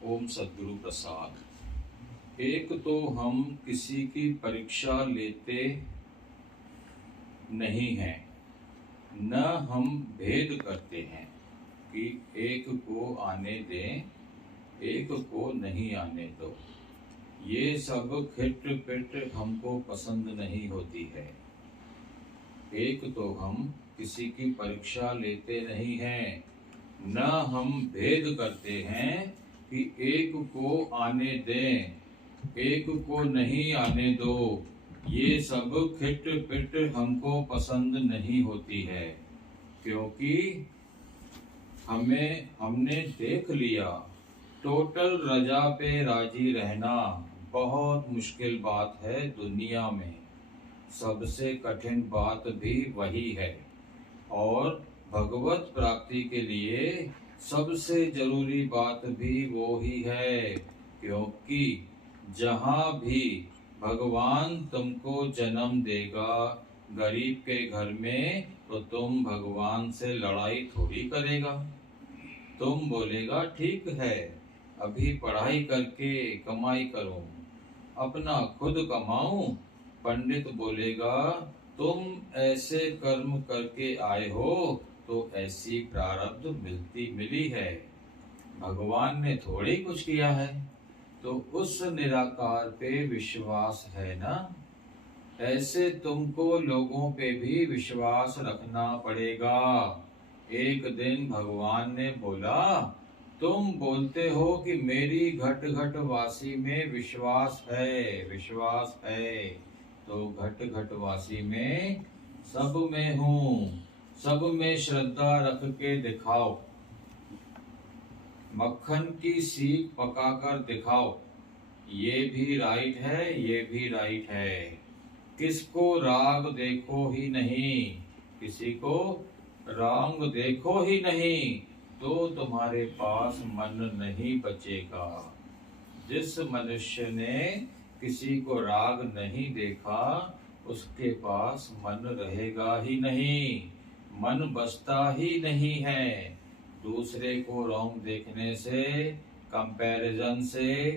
ओम सद्गुरु प्रसाद। एक तो हम किसी की परीक्षा लेते नहीं हैं, न हम भेद करते हैं कि एक को आने दें, एक को नहीं आने दो। ये सब खिट पिट हमको पसंद नहीं होती है। एक तो हम किसी की परीक्षा लेते नहीं हैं, न हम भेद करते हैं कि एक को आने दें, एक को नहीं आने दो। ये सब खिट पिट हमको पसंद नहीं होती है, क्योंकि हमने देख लिया टोटल रजा पे राजी रहना बहुत मुश्किल बात है दुनिया में। सबसे कठिन बात भी वही है, और भगवत प्राप्ति के लिए सबसे जरूरी बात भी वो ही है, क्योंकि जहाँ भी भगवान तुमको जन्म देगा गरीब के घर में, तो तुम भगवान से लड़ाई थोड़ी करेगा। तुम बोलेगा ठीक है, अभी पढ़ाई करके कमाई करूं, अपना खुद कमाऊं। पंडित बोलेगा तुम ऐसे कर्म करके आए हो तो ऐसी प्रारब्ध मिली है, भगवान ने थोड़ी कुछ किया है। तो उस निराकार पे विश्वास है ना। ऐसे तुमको लोगों पे भी विश्वास रखना पड़ेगा। एक दिन भगवान ने बोला, तुम बोलते हो कि मेरी घट घट वासी में विश्वास है, तो घट घट वासी में सब में हूँ, सब में श्रद्धा रख के दिखाओ। मक्खन की सीख पकाकर दिखाओ, ये भी राइट है, ये भी राइट है। किसको राग देखो ही नहीं, किसी को रंग देखो ही नहीं, तो तुम्हारे पास मन नहीं बचेगा। जिस मनुष्य ने किसी को राग नहीं देखा, उसके पास मन रहेगा ही नहीं, मन बसता ही नहीं है। दूसरे को रॉन्ग देखने से, कंपैरिजन से,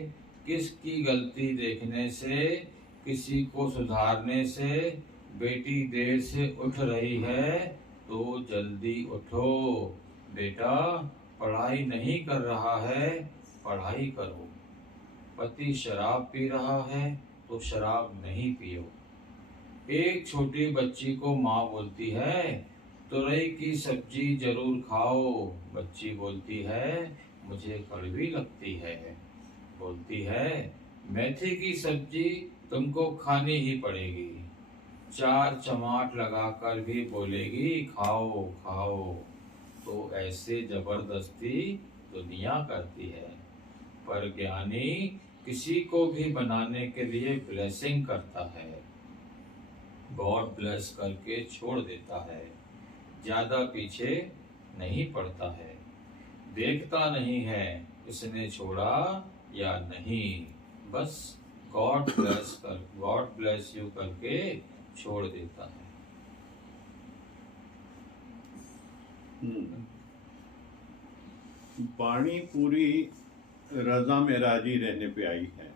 किसकी गलती देखने से, किसी को सुधारने से, बेटी देर से उठ रही है तो जल्दी उठो। बेटा पढ़ाई नहीं कर रहा है, पढ़ाई करो। पति शराब पी रहा है तो शराब नहीं पियो। एक छोटी बच्ची को माँ बोलती है तुरई की सब्जी जरूर खाओ, बच्ची बोलती है मुझे कड़वी लगती है। बोलती है मेथी की सब्जी तुमको खानी ही पड़ेगी। चार चमाट लगाकर भी बोलेगी खाओ खाओ। तो ऐसे जबरदस्ती दुनिया करती है, पर ज्ञानी किसी को भी बनाने के लिए ब्लेसिंग करता है, गॉड ब्लेस करके छोड़ देता है, ज्यादा पीछे नहीं पड़ता है, देखता नहीं है इसने छोड़ा या नहीं, बस गॉड ब्लेस यू करके छोड़ देता है। वाणी पूरी रजा में राजी रहने पे आई है।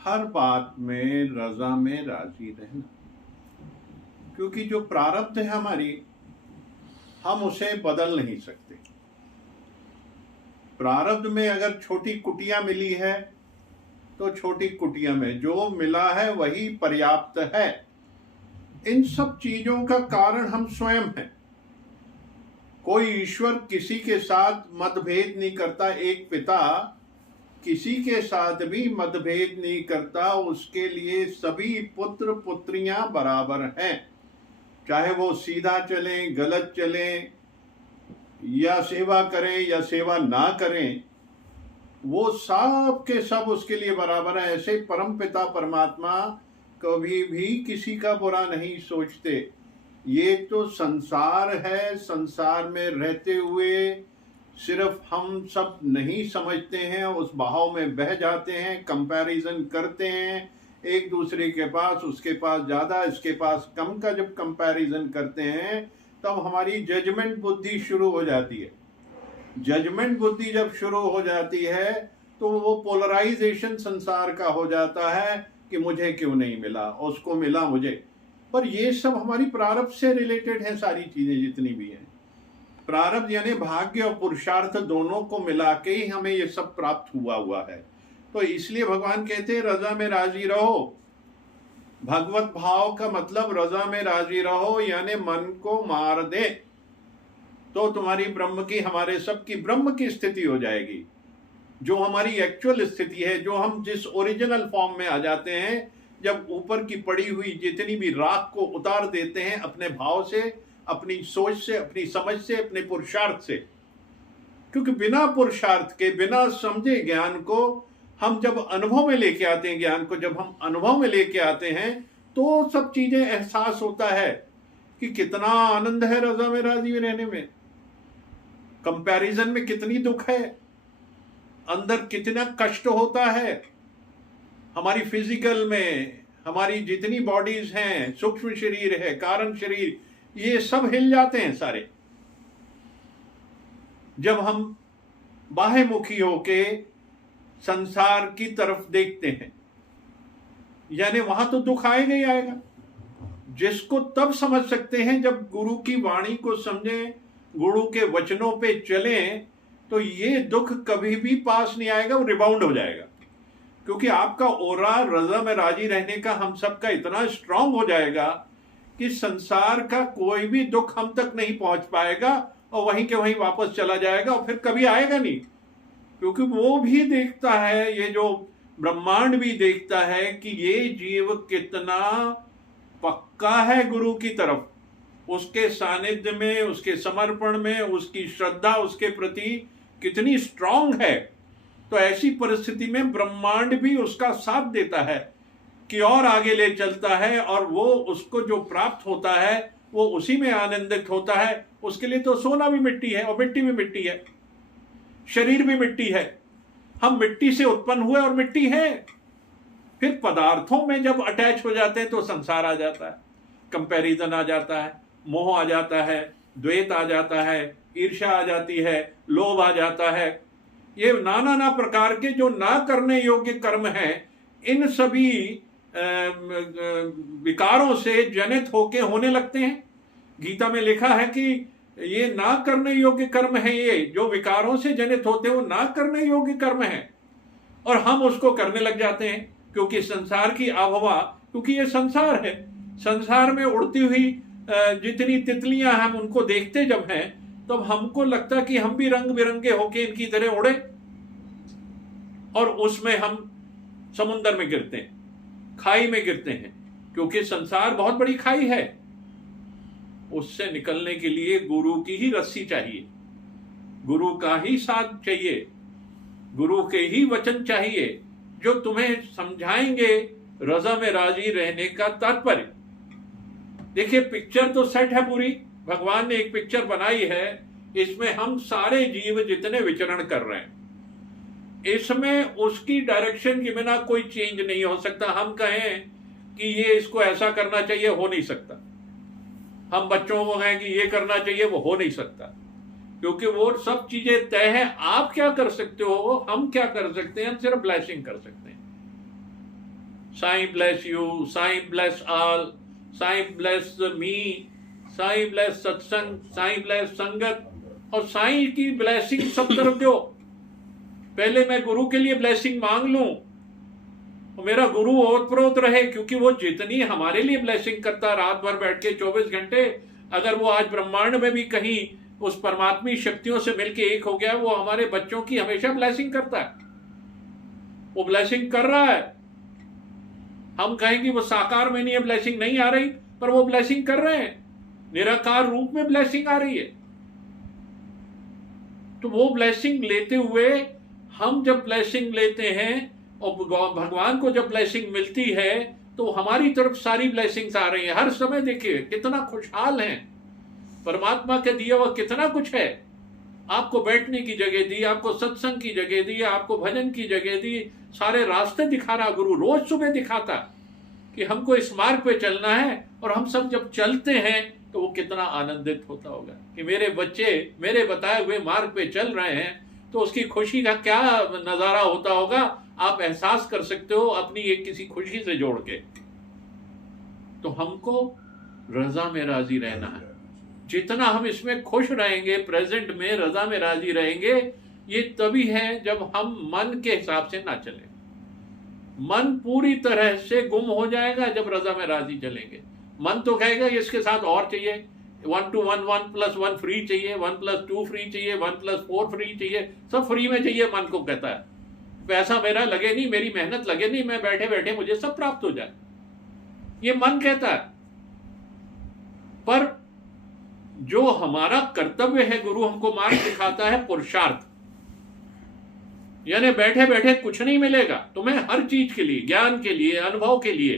हर बात में रजा में राजी रहना, क्योंकि जो प्रारब्ध है हमारी, हम उसे बदल नहीं सकते। प्रारब्ध में अगर छोटी कुटिया मिली है तो छोटी कुटिया में जो मिला है वही पर्याप्त है। इन सब चीजों का कारण हम स्वयं हैं। कोई ईश्वर किसी के साथ मतभेद नहीं करता, एक पिता किसी के साथ भी मतभेद नहीं करता। उसके लिए सभी पुत्र पुत्रियां बराबर हैं, चाहे वो सीधा चले, गलत चले, या सेवा करें या सेवा ना करें, वो सब के सब उसके लिए बराबर है। ऐसे परमपिता परमात्मा कभी भी किसी का बुरा नहीं सोचते। ये तो संसार है, संसार में रहते हुए सिर्फ हम सब नहीं समझते हैं, उस बहाव में बह जाते हैं, कंपैरिजन करते हैं एक दूसरे के पास, उसके पास ज़्यादा इसके पास कम का जब कंपैरिजन करते हैं तब हमारी जजमेंट बुद्धि शुरू हो जाती है। जजमेंट बुद्धि जब शुरू हो जाती है तो वो पोलराइजेशन संसार का हो जाता है कि मुझे क्यों नहीं मिला, उसको मिला मुझे। पर ये सब हमारी प्रारब्ध से रिलेटेड है, सारी चीजें जितनी भी हैं। प्रारब्ध यानी भाग्य और पुरुषार्थ दोनों को मिला के ही हमें ये सब प्राप्त हुआ है। तो इसलिए भगवान कहते हैं रजा में राजी रहो। भगवत भाव का मतलब रजा में राजी रहो, यानी मन को मार दे तो तुम्हारी ब्रह्म की, हमारे सब की ब्रह्म की स्थिति हो जाएगी। जो हमारी एक्चुअल स्थिति है, जो हम जिस ओरिजिनल फॉर्म में आ जाते हैं, जब ऊपर की पड़ी हुई जितनी भी राख को उतार देते हैं अपने भाव से, अपनी सोच से, अपनी समझ से, अपने पुरुषार्थ से। क्योंकि बिना पुरुषार्थ के, बिना समझे ज्ञान को हम जब अनुभव में लेके आते हैं, ज्ञान को जब हम अनुभव में लेके आते हैं तो सब चीजें एहसास होता है कि कितना आनंद है रजा में राजी में रहने में। कंपैरिजन में कितनी दुख है, अंदर कितना कष्ट होता है। हमारी फिजिकल में हमारी जितनी बॉडीज हैं, सूक्ष्म शरीर है, कारण शरीर, ये सब हिल जाते हैं सारे जब हम बाह्यमुखी होके संसार की तरफ देखते हैं। यानी वहां तो दुख आएगा ही आएगा। जिसको तब समझ सकते हैं जब गुरु की वाणी को समझें, गुरु के वचनों पे चलें, तो ये दुख कभी भी पास नहीं आएगा, वो रिबाउंड हो जाएगा। क्योंकि आपका ओरा रजा में राजी रहने का हम सबका इतना स्ट्रांग हो जाएगा कि संसार का कोई भी दुख हम तक नहीं पहुंच पाएगा और वहीं के वहीं वापस चला जाएगा और फिर कभी आएगा नहीं। क्योंकि वो भी देखता है, ये जो ब्रह्मांड भी देखता है कि ये जीव कितना पक्का है गुरु की तरफ, उसके सानिध्य में, उसके समर्पण में, उसकी श्रद्धा उसके प्रति कितनी स्ट्रांग है। तो ऐसी परिस्थिति में ब्रह्मांड भी उसका साथ देता है कि और आगे ले चलता है, और वो उसको जो प्राप्त होता है वो उसी में आनंदित होता है। उसके लिए तो सोना भी मिट्टी है और मिट्टी भी मिट्टी है, शरीर भी मिट्टी है, हम मिट्टी से उत्पन्न हुए और मिट्टी है। फिर पदार्थों में जब अटैच हो जाते हैं तो संसार आ जाता है, कंपैरिजन आ जाता है, मोह आ जाता है, द्वेष आ जाता है, ईर्ष्या आ जाती है, लोभ आ जाता है। ये नाना प्रकार के जो ना करने योग्य कर्म हैं, इन सभी विकारों से जनित होके होने लगते हैं। गीता में लिखा है कि ये ना करने योग्य कर्म है, ये जो विकारों से जनित होते हैं वो ना करने योग्य कर्म है, और हम उसको करने लग जाते हैं। क्योंकि संसार की आभवा, क्योंकि ये संसार है, संसार में उड़ती हुई जितनी तितलियां हम उनको देखते जब हैं, तब हमको लगता कि हम भी रंग बिरंगे होके इनकी तरह उड़े, और उसमें हम समुद्र में गिरते हैं, खाई में गिरते हैं। क्योंकि संसार बहुत बड़ी खाई है, उससे निकलने के लिए गुरु की ही रस्सी चाहिए, गुरु का ही साथ चाहिए, गुरु के ही वचन चाहिए जो तुम्हें समझाएंगे रजा में राजी रहने का तात्पर्य। देखिए, पिक्चर तो सेट है पूरी, भगवान ने एक पिक्चर बनाई है, इसमें हम सारे जीव जितने विचरण कर रहे हैं, इसमें उसकी डायरेक्शन के बिना कोई चेंज नहीं हो सकता। हम कहें कि ये इसको ऐसा करना चाहिए, हो नहीं सकता। हम बच्चों को कहें कि ये करना चाहिए, वो हो नहीं सकता, क्योंकि वो सब चीजें तय है। आप क्या कर सकते हो, हम क्या कर सकते हैं? हम सिर्फ ब्लेसिंग कर सकते हैं। Sai bless you, Sai bless all, Sai bless me, Sai bless satsang, Sai bless संगत, और साईं की ब्लेसिंग सब तरफ दो। पहले मैं गुरु के लिए ब्लेसिंग मांग लूं, मेरा गुरु ओतप्रोत रहे, क्योंकि वो जितनी हमारे लिए ब्लेसिंग करता रात भर बैठ के 24 घंटे, अगर वो आज ब्रह्मांड में भी कहीं उस परमात्मी शक्तियों से मिलके एक हो गया, वो हमारे बच्चों की हमेशा ब्लेसिंग करता है, वो ब्लेसिंग कर रहा है। हम कहेंगे वो साकार में नहीं है, ब्लेसिंग नहीं आ रही, पर वो ब्लेसिंग कर रहे हैं, निराकार रूप में ब्लेसिंग आ रही है। तो वो ब्लेसिंग लेते हुए, हम जब ब्लेसिंग लेते हैं और भगवान को जब ब्लेसिंग मिलती है, तो हमारी तरफ सारी ब्लेसिंग्स आ रही हैं हर समय। देखिए कितना खुशहाल हैं, परमात्मा के दिया हुआ कितना कुछ है। आपको बैठने की जगह दी, आपको सत्संग की जगह दी, आपको भजन की जगह दी, सारे रास्ते दिखा रहा गुरु, रोज सुबह दिखाता कि हमको इस मार्ग पे चलना है। और हम सब जब चलते हैं तो वो कितना आनंदित होता होगा कि मेरे बच्चे मेरे बताए हुए मार्ग पे चल रहे हैं, तो उसकी खुशी का क्या नजारा होता होगा आप एहसास कर सकते हो अपनी एक किसी खुशी से जोड़ के। तो हमको रजा में राजी रहना है। जितना हम इसमें खुश रहेंगे, प्रेजेंट में रजा में राजी रहेंगे, ये तभी है जब हम मन के हिसाब से ना चलें। मन पूरी तरह से गुम हो जाएगा जब रजा में राजी चलेंगे। मन तो कहेगा इसके साथ और चाहिए, 1 to 1 1 + 1 फ्री चाहिए, 1 + 2 फ्री चाहिए, 1 + 4 फ्री चाहिए, सब फ्री में चाहिए। मन को कहता है पैसा मेरा लगे नहीं, मेरी मेहनत लगे नहीं, मैं बैठे बैठे मुझे सब प्राप्त हो जाए, ये मन कहता है। पर जो हमारा कर्तव्य है, गुरु हमको मार्ग दिखाता है पुरुषार्थ, यानी बैठे बैठे कुछ नहीं मिलेगा तुम्हें, हर चीज के लिए, ज्ञान के लिए, अनुभव के लिए,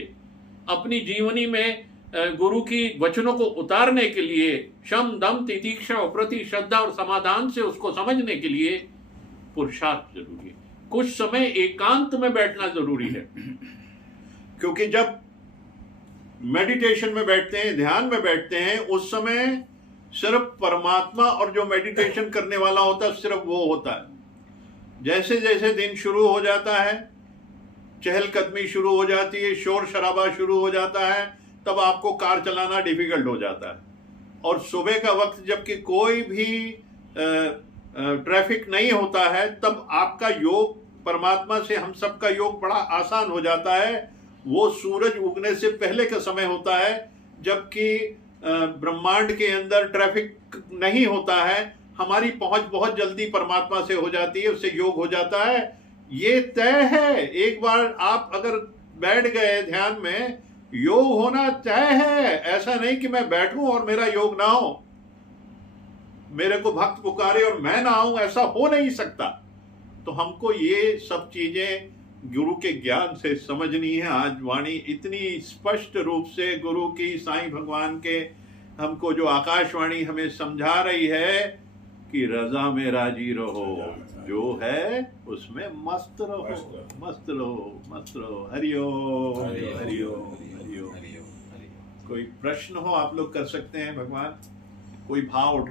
अपनी जीवनी में गुरु की वचनों को उतारने के लिए, शम दम तितीक्षा प्रति श्रद्धा और समाधान से उसको समझने के लिए पुरुषार्थ जरूरी है। कुछ समय एकांत में बैठना जरूरी है। क्योंकि जब मेडिटेशन में बैठते हैं, ध्यान में बैठते हैं, उस समय सिर्फ परमात्मा और जो मेडिटेशन करने वाला होता है सिर्फ वो होता है। जैसे जैसे दिन शुरू हो जाता है, चहलकदमी शुरू हो जाती है, शोर शराबा शुरू हो जाता है, तब आपको कार चलाना डिफिकल्ट हो जाता है। और सुबह का वक्त जबकि कोई भी ट्रैफिक नहीं होता है, तब आपका योग परमात्मा से हम सब का योग बड़ा आसान हो जाता है। वो सूरज उगने से पहले का समय होता है, जबकि ब्रह्मांड के अंदर ट्रैफिक नहीं होता है, हमारी पहुंच बहुत जल्दी परमात्मा से हो जाती है, उससे योग हो जाता है। ये तय है, एक बार आप अगर बैठ गए ध्यान में, योग होना तय है। ऐसा नहीं कि मैं बैठूं और मेरा योग ना हो, मेरे को भक्त पुकारे और मैं ना आऊं, ऐसा हो नहीं सकता। तो हमको ये सब चीजें गुरु के ज्ञान से समझनी है। आज वाणी इतनी स्पष्ट रूप से गुरु की, साईं भगवान के हमको जो आकाशवाणी हमें समझा रही है कि रजा में राजी रहो, जो है उसमें मस्त रहो, मस्त रहो, मस्त रहो। हरिओम हरिओम हरिओम। कोई प्रश्न हो आप लोग कर सकते हैं, भगवान कोई भाव उठ